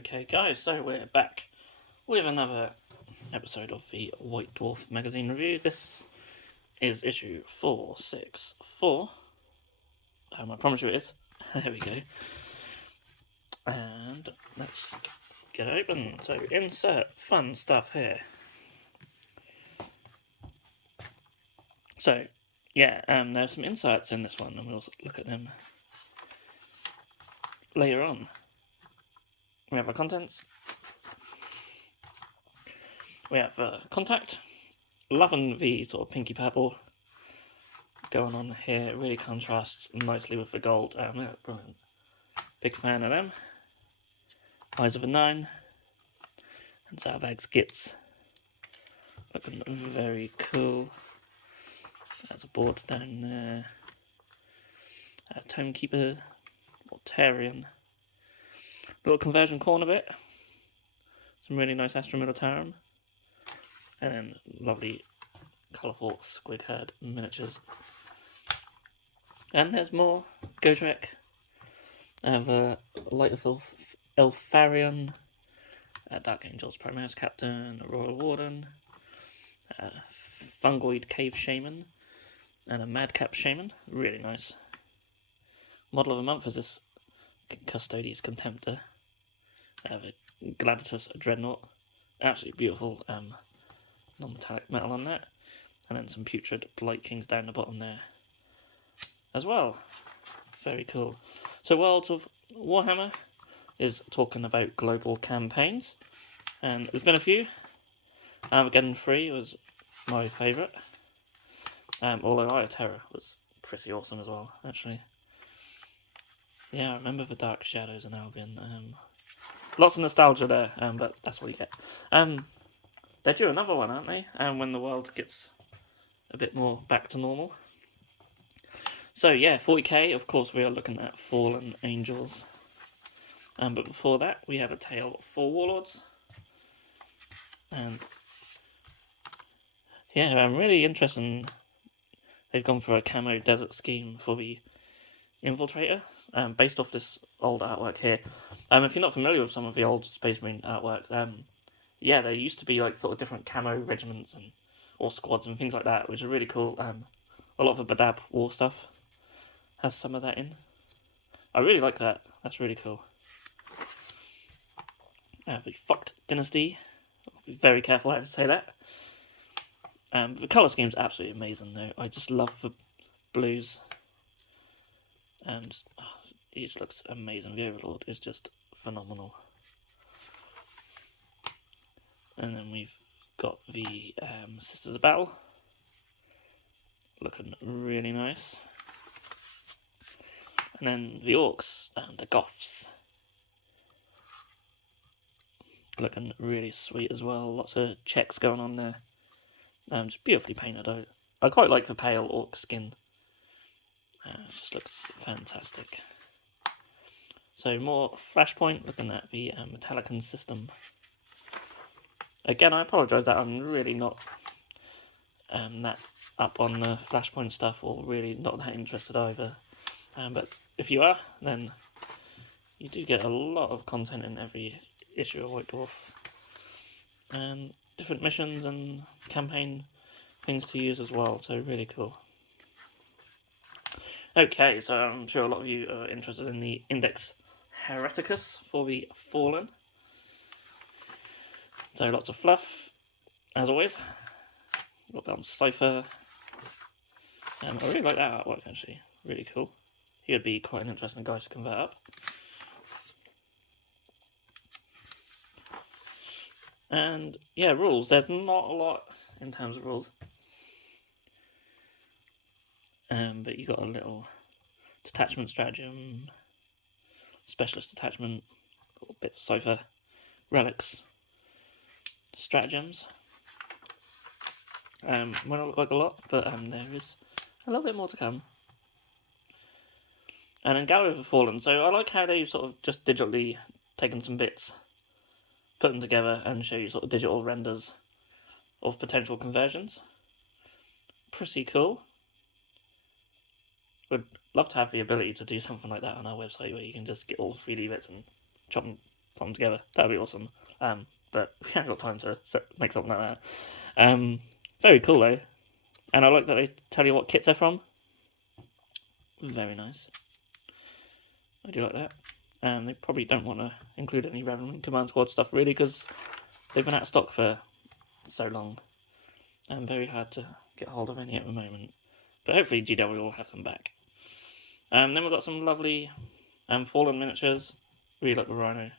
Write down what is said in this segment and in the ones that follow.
Okay guys, so we're back with another episode of the White Dwarf magazine review. This is issue 464. I promise you it is. There we go. And let's get it open. So insert fun stuff here. So yeah, there's some insights in this one and we'll look at them later on. We have our contents. We have contact. Loving the sort of pinky purple going on here. It really contrasts nicely with the gold. Yeah, brilliant. Big fan of them. Eyes of a 9. And Zarbag skits. Looking very cool. There's a board down there. Tonekeeper. Mortarian. Little conversion corner bit. Some really nice Astra Militarum. And then lovely colourful squig herd miniatures. And there's more Gotrek. I have a Light of Elfarion, Dark Angels Primaris Captain, a Royal Warden, Fungoid Cave Shaman, and a Madcap Shaman. Really nice. Model of the month is this Custodes Contemptor. I have a Gladiatus Dreadnought. Absolutely beautiful non-metallic metal on that. And then some Putrid Blight Kings down the bottom there as well. Very cool. So Worlds of Warhammer is talking about global campaigns. And there's been a few. Armageddon 3 was my favourite. Although Eye of Terror was pretty awesome as well, actually. Yeah, I remember the Dark Shadows in Albion. Lots of nostalgia there, but that's what you get. They're due another one, aren't they? When the world gets a bit more back to normal. So yeah, 40k, of course we are looking at Fallen Angels. But before that, we have a Tale for Warlords. And yeah, I'm really interested in... They've gone for a camo desert scheme for the Infiltrator, based off this old artwork here. If you're not familiar with some of the old Space Marine artwork, yeah, there used to be like sort of different camo regiments and or squads and things like that, which are really cool. A lot of the Badab war stuff has some of that in. I really like that. That's really cool. The Fucked Dynasty. I'll be very careful how to say that. The colour scheme's absolutely amazing though. I just love the blues. And it just looks amazing. The Overlord is just phenomenal. And then we've got the Sisters of Battle. Looking really nice. And then the Orcs and the Goths. Looking really sweet as well. Lots of checks going on there. Just beautifully painted out. I quite like the pale Orc skin. It just looks fantastic. So more Flashpoint, looking at the Metallican system. Again, I apologise that I'm really not that up on the Flashpoint stuff, or really not that interested either. But if you are, then you do get a lot of content in every issue of White Dwarf. And different missions and campaign things to use as well, so really cool. Okay, so I'm sure a lot of you are interested in the Index Hereticus for the Fallen. So lots of fluff, as always. A little bit on Cypher. I really like that artwork, actually. Really cool. He would be quite an interesting guy to convert up. And yeah, rules. There's not a lot in terms of rules. But you got a little detachment stratagem, specialist detachment, a bit of Cypher, relics, stratagems. Might not look like a lot, but there is a little bit more to come. And then Gallery of the Fallen. So I like how they've sort of just digitally taken some bits, put them together, and show you sort of digital renders of potential conversions. Pretty cool. Would love to have the ability to do something like that on our website, where you can just get all 3D bits and chop and put them together. That'd be awesome. But we haven't got time to make something like that. Very cool though, and I like that they tell you what kits they're from. Very nice. I do like that. They probably don't want to include any Revenant Command Squad stuff really, because they've been out of stock for so long, and very hard to get hold of any at the moment. But hopefully GW will have them back. Then we've got some lovely Fallen miniatures. Really like the Rhino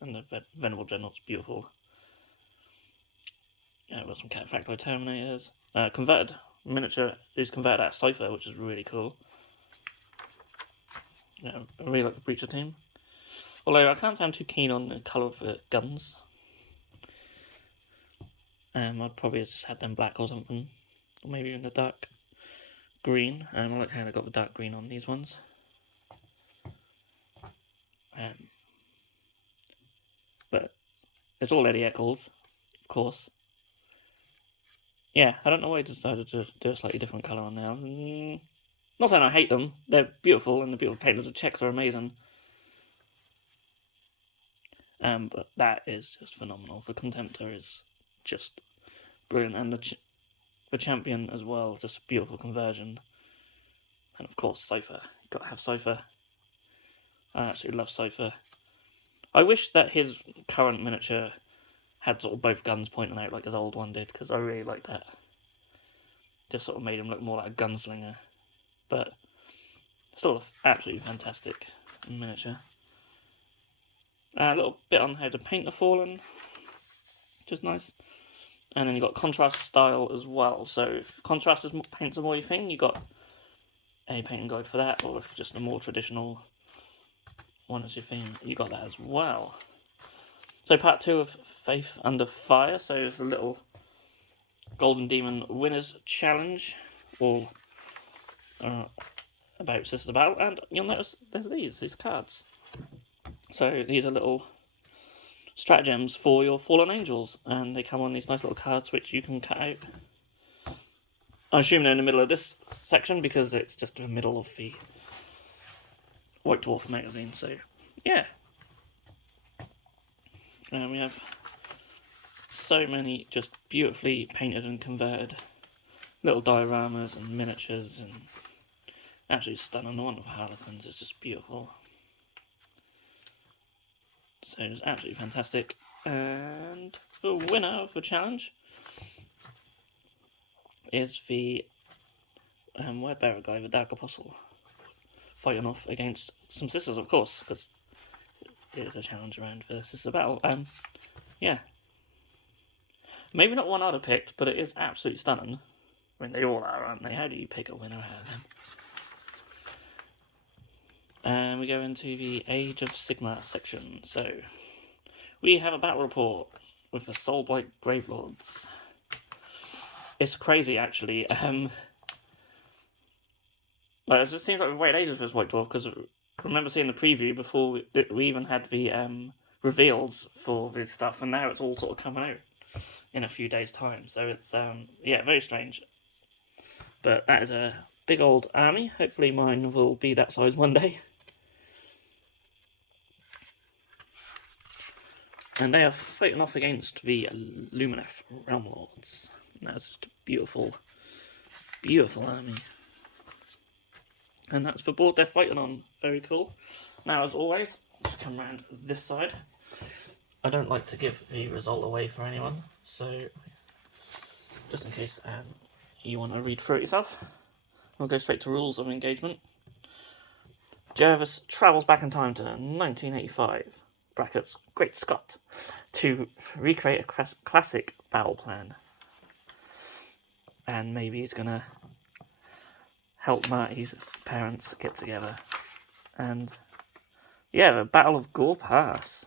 and the Venerable Dreadnought's beautiful. We've got some Cataphracto Terminators. Converted miniature is converted out of Cypher, which is really cool. I really like the Breacher team. Although I can't say I'm too keen on the colour of the guns. I'd probably have just had them black or something. Or maybe even the dark green. I like how they got the dark green on these ones. But it's all Eddie Eccles, of course. Yeah, I don't know why I decided to do a slightly different colour on now. Not saying I hate them. They're beautiful, and the beautiful painters. The checks are amazing. But that is just phenomenal. The Contemptor is just brilliant, and the Champion as well, just a beautiful conversion. And of course, Cypher. Got to have Cypher. I absolutely love Cypher. I wish that his current miniature had sort of both guns pointing out like his old one did, because I really like that. Just sort of made him look more like a gunslinger. But still absolutely fantastic miniature. A little bit on how to paint the Fallen, which is nice. And then you've got contrast style as well. So if contrast paints are more your thing, you've got a painting guide for that, or if just a more traditional one is your theme, you got that as well. So part 2 of Faith Under Fire. So it's a little Golden Demon Winners Challenge, all about Sisters of Battle, and you'll notice there's these cards. So these are little stratagems for your Fallen Angels, and they come on these nice little cards which you can cut out. I assume they're in the middle of this section because it's just the middle of the White Dwarf magazine, so yeah. And we have so many just beautifully painted and converted little dioramas and miniatures, and absolutely stunning. The one of Harlequins is just beautiful. So it's absolutely fantastic. And the winner of the challenge is the Wordbearer guy, the Dark Apostle, fighting off against some sisters, of course, because it is a challenge around the Sisters of Battle. Yeah. Maybe not one I'd have picked, but it is absolutely stunning. I mean, they all are, aren't they? How do you pick a winner out of them? And we go into the Age of Sigmar section. So we have a battle report with the Soulblight Gravelords. It's crazy, actually. Like, it just seems like we've waited ages for this White Dwarf, because I remember seeing the preview before we even had the reveals for this stuff, and now it's all sort of coming out in a few days' time. So it's yeah, very strange. But that is a big old army. Hopefully mine will be that size one day. And they are fighting off against the Lumineth Realm Lords. That's just a beautiful, beautiful army. And that's the board they're fighting on. Very cool. Now, as always, let's come around this side. I don't like to give the result away for anyone, so just in case you want to read through it yourself, we'll go straight to Rules of Engagement. Jervis travels back in time to 1985, brackets, Great Scott, to recreate a classic battle plan. And maybe he's going to help Marty's parents get together. And yeah, the Battle of Gore Pass.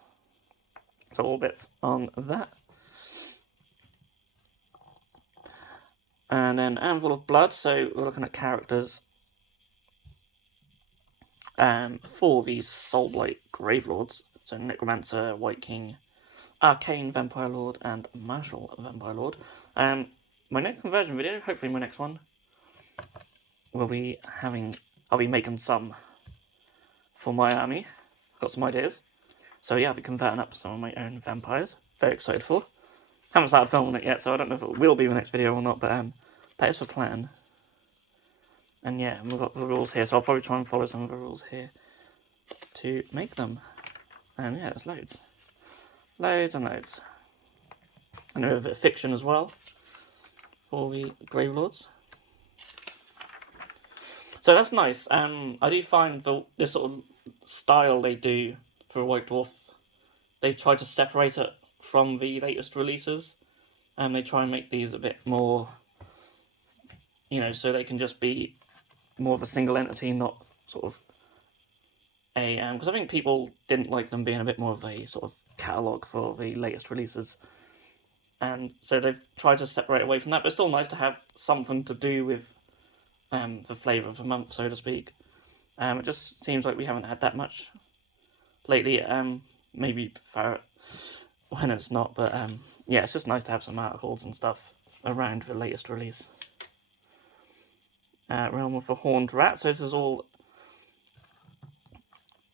So all bits on that. And then Anvil of Blood, so we're looking at characters for these Soulblight Gravelords. So Necromancer, White King, Arcane Vampire Lord, and Martial Vampire Lord. My next conversion video, hopefully my next one, will be I'll be making some for my army. I've got some ideas. So yeah, I'll be converting up some of my own vampires. Very excited for. Haven't started filming it yet, so I don't know if it will be the next video or not, but that is the plan. And yeah, we've got the rules here, so I'll probably try and follow some of the rules here to make them. And yeah, there's loads. Loads and loads. And a bit of fiction as well for the Gravelords. So that's nice. I do find this sort of style they do for White Dwarf, they try to separate it from the latest releases, and they try and make these a bit more, you know, so they can just be more of a single entity, not sort of a, because I think people didn't like them being a bit more of a sort of catalogue for the latest releases, and so they've tried to separate away from that, but it's still nice to have something to do with the flavour of the month, so to speak. It just seems like we haven't had that much lately, maybe for when it's not, but yeah, it's just nice to have some articles and stuff around the latest release. Realm of the Horned Rat, so this is all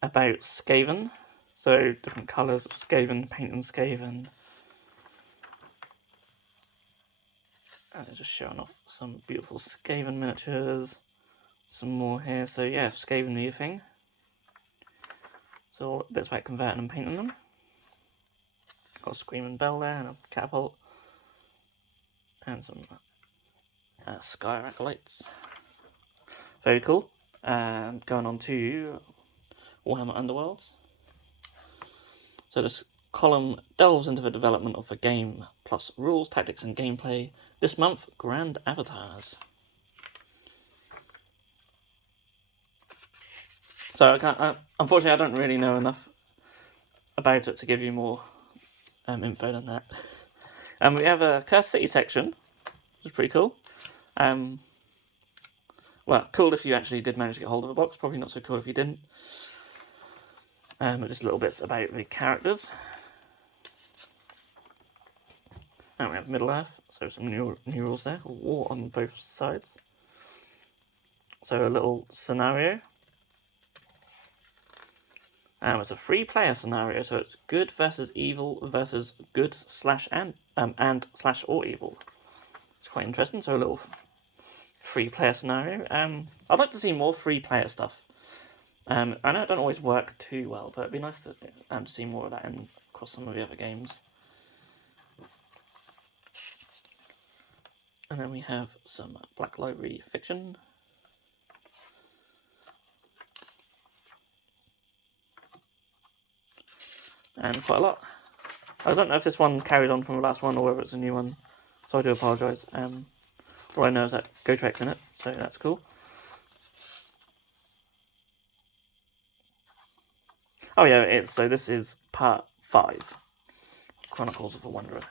about Skaven, so different colours of Skaven, painting Skaven. And it's just showing off some beautiful Skaven miniatures. Some more here, so yeah, Skaven the thing. So all bits about converting and painting them. Got a screaming bell there and a catapult. And some sky acolytes. Very cool. And going on to Warhammer Underworlds. So this column delves into the development of the game, plus rules, tactics and gameplay. This month, Grand Avatars. So unfortunately I don't really know enough about it to give you more info than that. We have a Cursed City section, which is pretty cool. Well, cool if you actually did manage to get hold of a box, probably not so cool if you didn't. But just little bits about the characters. And we have Middle Earth, so some new rules there, war on both sides. So a little scenario. It's a free-player scenario, so it's good versus evil versus good / or evil. It's quite interesting, so a little free-player scenario. I'd like to see more free-player stuff. I know it don't always work too well, but it'd be nice to see more of that across some of the other games. And then we have some Black Library fiction. And quite a lot. I don't know if this one carried on from the last one or whether it's a new one, so I do apologise. All I know is that Gotrek's in it, so that's cool. Oh yeah, it is. So this is part 5, Chronicles of a Wanderer.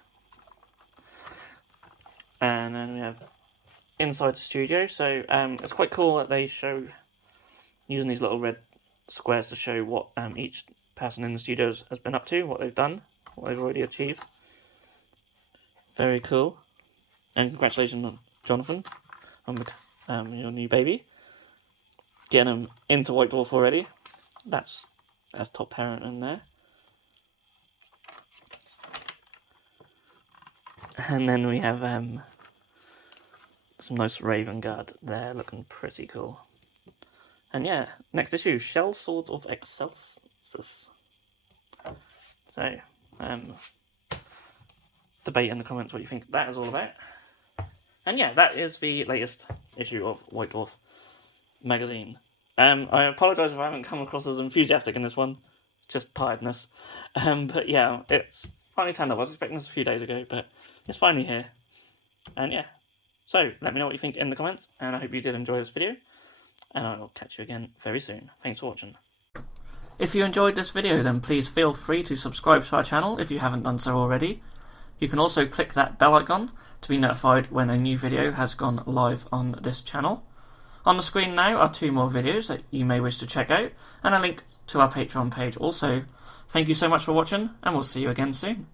And then we have Inside the Studio. So it's quite cool that they show, using these little red squares to show what each person in the studios has been up to, what they've done, what they've already achieved. Very cool. And congratulations on Jonathan, on your new baby. Getting him into White Dwarf already. That's top parent in there. And then we have some nice Raven Guard there, looking pretty cool. And yeah, next issue, Shell Swords of Excelsis. So, debate in the comments what you think that is all about. And yeah, that is the latest issue of White Dwarf magazine. I apologise if I haven't come across as enthusiastic in this one. It's just tiredness. But yeah, it's finally turned up. I was expecting this a few days ago, but it's finally here. And yeah, so let me know what you think in the comments, and I hope you did enjoy this video, and I will catch you again very soon. Thanks for watching. If you enjoyed this video, then please feel free to subscribe to our channel if you haven't done so already. You can also click that bell icon to be notified when a new video has gone live on this channel. On the screen now are 2 more videos that you may wish to check out, and a link to our Patreon page also. Thank you so much for watching, and we'll see you again soon.